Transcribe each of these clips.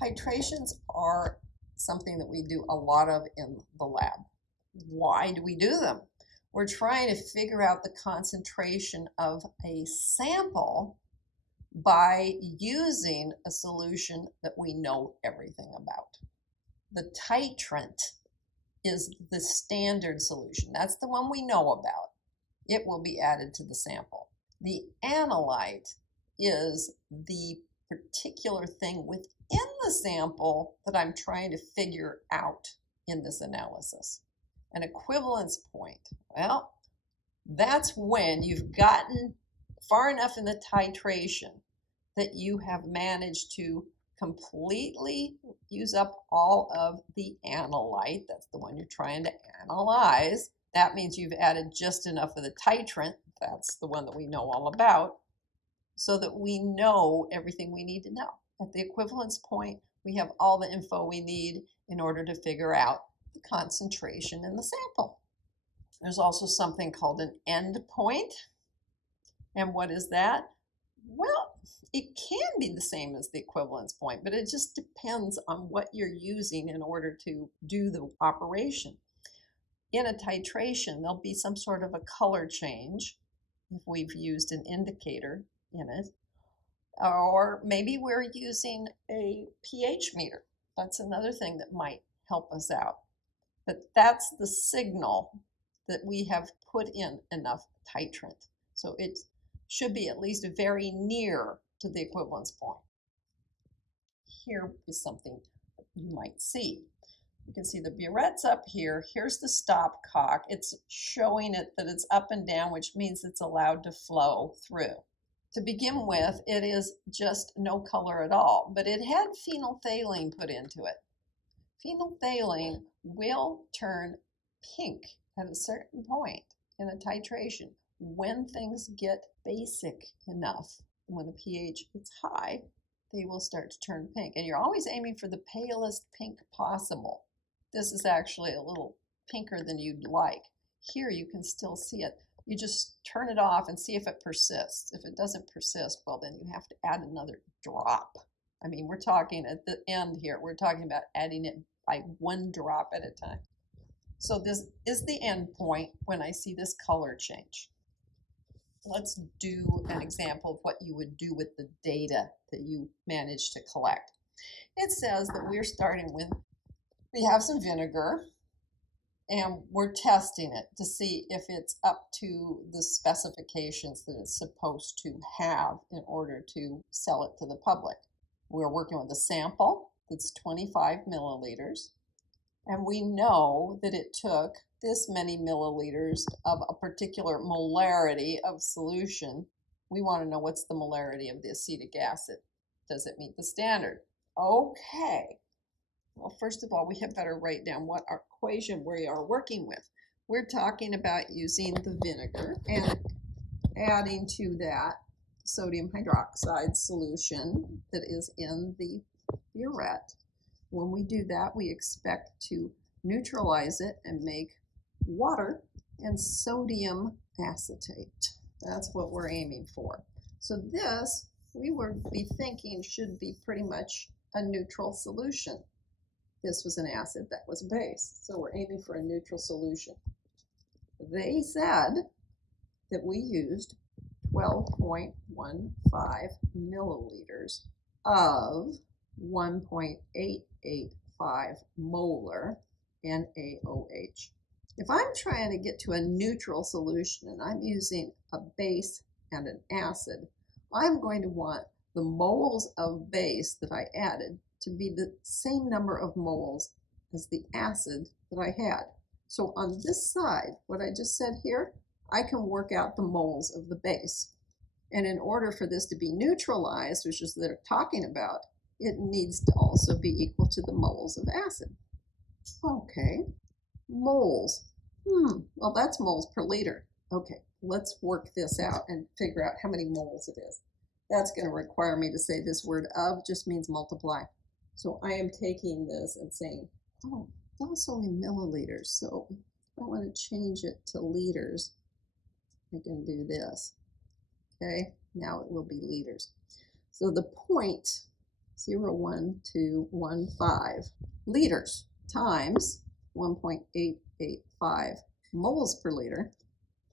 Titrations are something that we do a lot of in the lab. Why do we do them? We're trying to figure out the concentration of a sample by using a solution that we know everything about. The titrant is the standard solution. That's the one we know about. It will be added to the sample. The analyte is the particular thing within the sample that I'm trying to figure out in this analysis. An equivalence point, well, that's when you've gotten far enough in the titration that you have managed to completely use up all of the analyte. That's the one you're trying to analyze. That means you've added just enough of the titrant. That's the one that we know all about, so that we know everything we need to know. At the equivalence point, we have all the info we need in order to figure out the concentration in the sample. There's also something called an end point. And what is that? Well, it can be the same as the equivalence point, but it just depends on what you're using in order to do the operation. In a titration, there'll be some sort of a color change if we've used an indicator in it. Or maybe we're using a pH meter. That's another thing that might help us out. But that's the signal that we have put in enough titrant. So it should be at least very near to the equivalence point. Here is something you might see. You can see the burette's up here. Here's the stopcock. It's showing it that it's up and down, which means it's allowed to flow through. To begin with, it is just no color at all, but it had phenolphthalein put into it. Phenolphthalein will turn pink at a certain point in a titration when things get basic enough. When the pH gets high, they will start to turn pink. And you're always aiming for the palest pink possible. This is actually a little pinker than you'd like. Here you can still see it. You just turn it off and see if it persists. If it doesn't persist, well, then you have to add another drop. I mean, we're talking at the end here, we're talking about adding it by one drop at a time. So this is the end point when I see this color change. Let's do an example of what you would do with the data that you managed to collect. It says that we're starting with, we have some vinegar, and we're testing it to see if it's up to the specifications that it's supposed to have in order to sell it to the public. We're working with a sample that's 25 milliliters, and we know that it took this many milliliters of a particular molarity of solution. We want to know what's the molarity of the acetic acid. Does it meet the standard? Okay. Well, first of all, we had better write down what equation we are working with. We're talking about using the vinegar and adding to that sodium hydroxide solution that is in the burette. When we do that, we expect to neutralize it and make water and sodium acetate. That's what we're aiming for. So this, we would be thinking, should be pretty much a neutral solution. This was an acid, that was a base. So we're aiming for a neutral solution. They said that we used 12.15 milliliters of 1.885 molar NaOH. If I'm trying to get to a neutral solution and I'm using a base and an acid, I'm going to want the moles of base that I added to be the same number of moles as the acid that I had. So on this side, what I just said here, I can work out the moles of the base. And in order for this to be neutralized, which is what they're talking about, it needs to also be equal to the moles of acid. Okay, moles. Well, that's moles per liter. Okay, let's work this out and figure out how many moles it is. That's going to require me to say this word of just means multiply. So I am taking this and saying, oh, that's only milliliters. So if I want to change it to liters, I can do this. Okay, now it will be liters. So the point 0.01215 liters times 1.885 moles per liter,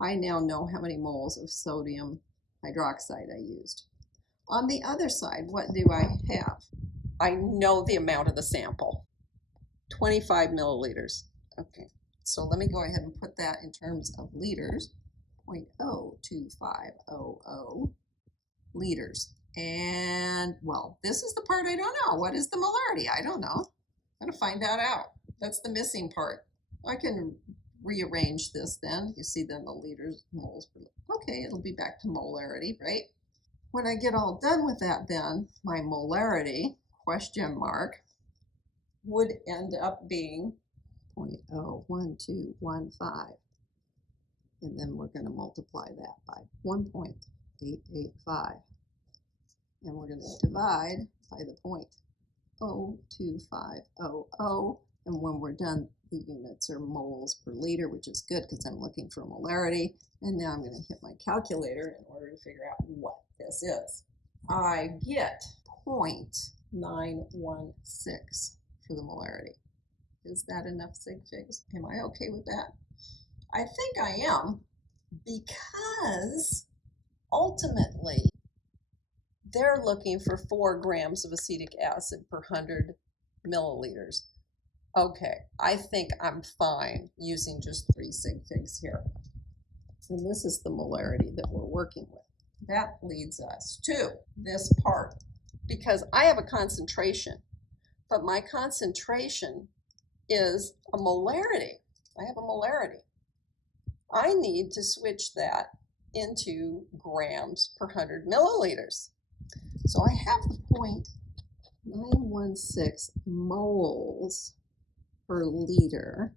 I now know how many moles of sodium hydroxide I used. On the other side, what do I have? I know the amount of the sample, 25 milliliters. Okay, so let me go ahead and put that in terms of liters, 0.02500 liters. And, well, this is the part I don't know. What is the molarity? I don't know. I'm going to find that out. That's the missing part. I can rearrange this then. You see then the liters, moles per liter. Okay, it'll be back to molarity, right? When I get all done with that then, my molarity, question mark, would end up being 0.01215. And then we're going to multiply that by 1.885. And we're going to divide by the 0.02500. And when we're done, the units are moles per liter, which is good because I'm looking for molarity. And now I'm going to hit my calculator in order to figure out what this is. I get 0.916 for the molarity. Is that enough sig figs? Am I okay with that? I think I am, because ultimately they're looking for 4 grams of acetic acid per 100 milliliters. Okay, I think I'm fine using just 3 sig figs here. And this is the molarity that we're working with. That leads us to this part, because I have a concentration, but my concentration is a molarity. I have a molarity. I need to switch that into grams per 100 milliliters. So I have the 0.916 moles per liter,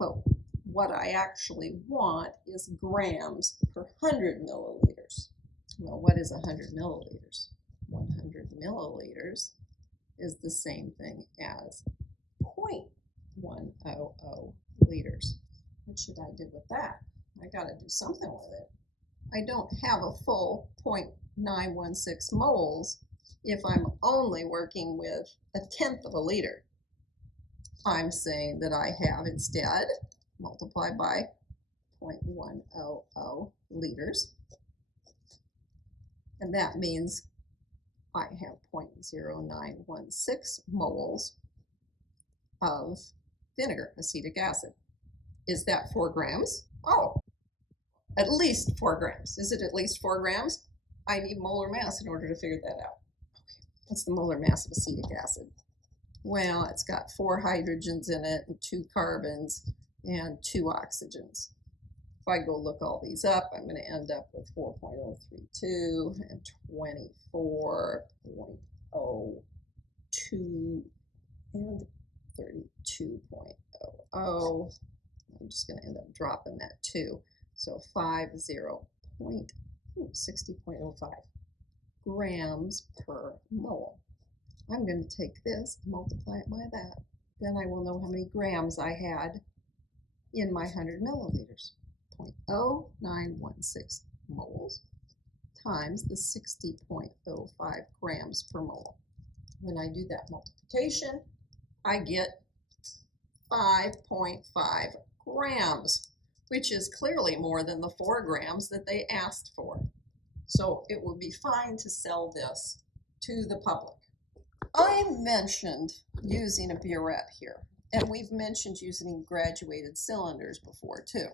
but what I actually want is grams per 100 milliliters. Well, what is 100 milliliters? 100 milliliters is the same thing as 0.100 liters. What should I do with that? I got to do something with it. I don't have a full 0.916 moles if I'm only working with 1/10 of a liter. I'm saying that I have instead multiply by 0.100 liters. And that means I have 0.0916 moles of vinegar, acetic acid. Is that 4 grams? Oh, at least 4 grams. Is it at least 4 grams? I need molar mass in order to figure that out. Okay. What's the molar mass of acetic acid? Well, it's got 4 hydrogens in it and 2 carbons and 2 oxygens. If I go look all these up, I'm going to end up with 4.032 and 24.02 and 32.00. I'm just going to end up dropping that too. So 60.05 grams per mole. I'm going to take this and multiply it by that. Then I will know how many grams I had in my 100 milliliters. 0.0916 moles times the 60.05 grams per mole. When I do that multiplication, I get 5.5 grams, which is clearly more than the 4 grams that they asked for. So it would be fine to sell this to the public. I mentioned using a burette here, and we've mentioned using graduated cylinders before too.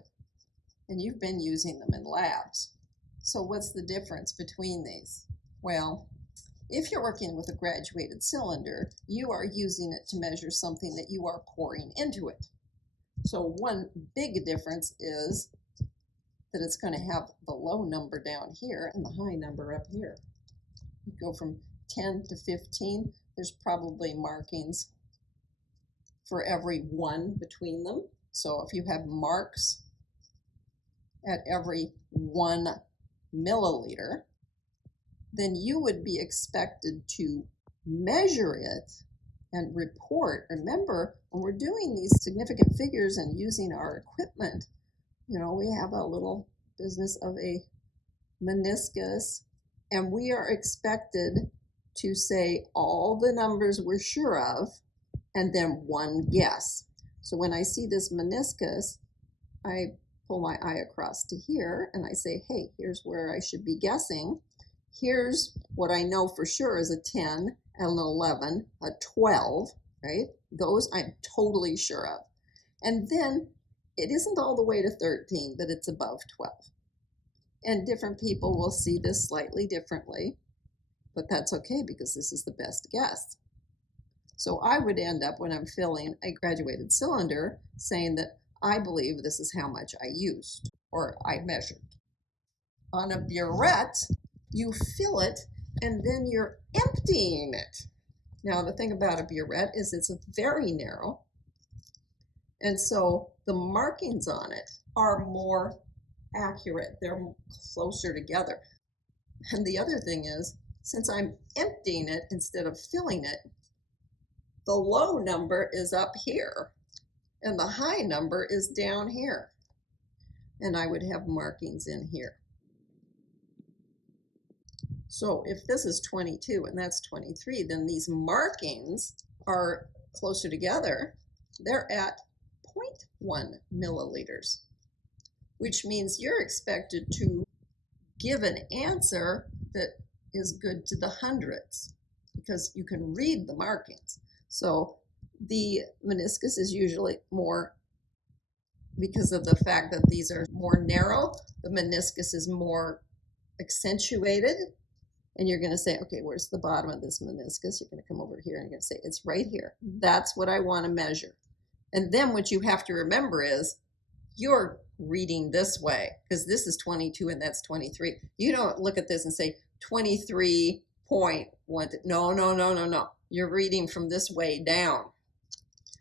And you've been using them in labs. So what's the difference between these? Well, if you're working with a graduated cylinder, you are using it to measure something that you are pouring into it. So one big difference is that it's going to have the low number down here and the high number up here. You go from 10 to 15, there's probably markings for every 1 between them. So if you have marks at every 1 milliliter, then you would be expected to measure it and report. Remember, when we're doing these significant figures and using our equipment, you know, we have a little business of a meniscus, and we are expected to say all the numbers we're sure of and then one guess. So when I see this meniscus, I pull my eye across to here and I say, hey, here's where I should be guessing. Here's what I know for sure is a 10, an 11, a 12, right? Those I'm totally sure of. And then it isn't all the way to 13, but it's above 12. And different people will see this slightly differently, but that's okay because this is the best guess. So I would end up, when I'm filling a graduated cylinder, saying that I believe this is how much I used or I measured. On a burette, you fill it and then you're emptying it. Now the thing about a burette is it's very narrow, and so the markings on it are more accurate. They're closer together. And the other thing is, since I'm emptying it instead of filling it, the low number is up here and the high number is down here. And I would have markings in here. So if this is 22 and that's 23, then these markings are closer together. They're at 0.1 milliliters, which means you're expected to give an answer that is good to the hundredths because you can read the markings. So the meniscus is usually more, because of the fact that these are more narrow, the meniscus is more accentuated. And you're going to say, okay, where's the bottom of this meniscus? You're going to come over here and you're going to say, it's right here. That's what I want to measure. And then what you have to remember is you're reading this way because this is 22 and that's 23. You don't look at this and say 23.1. No. You're reading from this way down.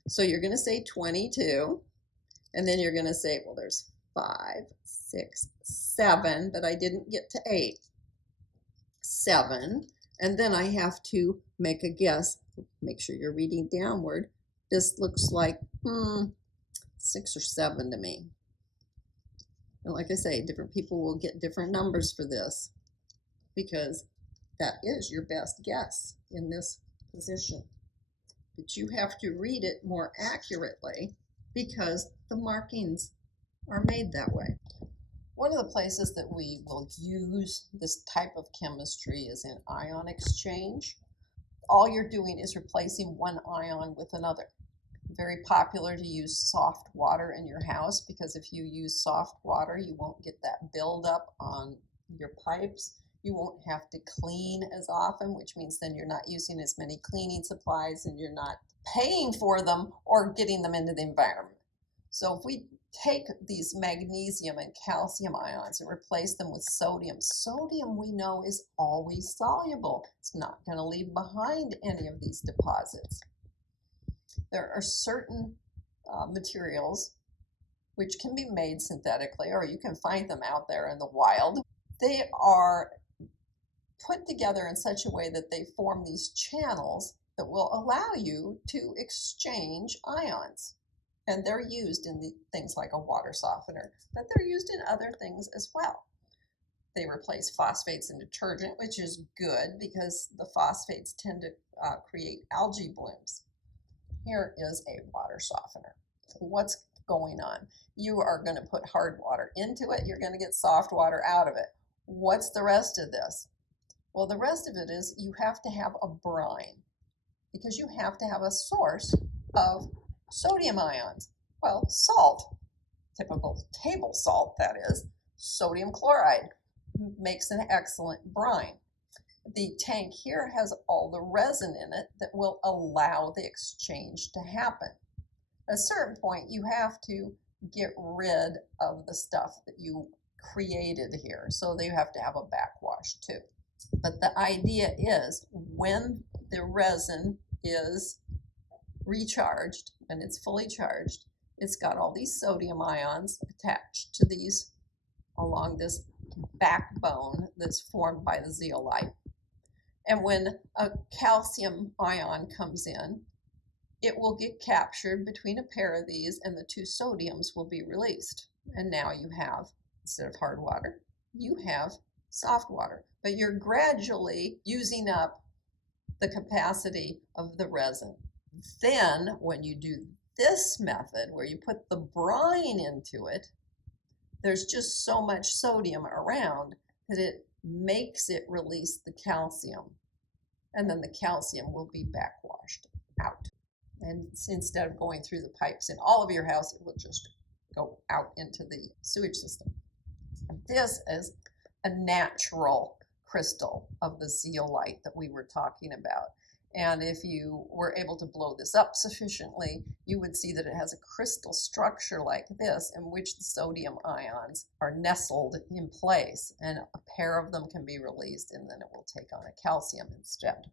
So you're going to say 22, and then you're going to say, well, there's 5, 6, 7, but I didn't get to 8. 7, and then I have to make a guess. Make sure you're reading downward. This looks like 6 or 7 to me. And like I say, different people will get different numbers for this because that is your best guess in this position. But you have to read it more accurately because the markings are made that way. One of the places that we will use this type of chemistry is in ion exchange. All you're doing is replacing one ion with another. Very popular to use soft water in your house because if you use soft water, you won't get that buildup on your pipes. You won't have to clean as often, which means then you're not using as many cleaning supplies and you're not paying for them or getting them into the environment. So if we take these magnesium and calcium ions and replace them with sodium. Sodium, we know, is always soluble. It's not going to leave behind any of these deposits. There are certain materials which can be made synthetically, or you can find them out there in the wild. They are put together in such a way that they form these channels that will allow you to exchange ions. And they're used in things like a water softener, but they're used in other things as well. They replace phosphates in detergent, which is good because the phosphates tend to create algae blooms. Here is a water softener. What's going on? You are going to put hard water into it. You're going to get soft water out of it. What's the rest of this? Well, the rest of it is you have to have a brine because you have to have a source of sodium ions. Well, salt, typical table salt that is, sodium chloride makes an excellent brine. The tank here has all the resin in it that will allow the exchange to happen. At a certain point, you have to get rid of the stuff that you created here, so you have to have a backwash too. But the idea is when the resin is recharged, and it's fully charged, it's got all these sodium ions attached to these along this backbone that's formed by the zeolite. And when a calcium ion comes in, it will get captured between a pair of these and the two sodiums will be released. And now you have, instead of hard water, you have soft water. But you're gradually using up the capacity of the resin. Then when you do this method where you put the brine into it, there's just so much sodium around that it makes it release the calcium, and then the calcium will be backwashed out. And instead of going through the pipes in all of your house, it will just go out into the sewage system. And this is a natural crystal of the zeolite that we were talking about. And if you were able to blow this up sufficiently, you would see that it has a crystal structure like this in which the sodium ions are nestled in place, and a pair of them can be released, and then it will take on a calcium instead.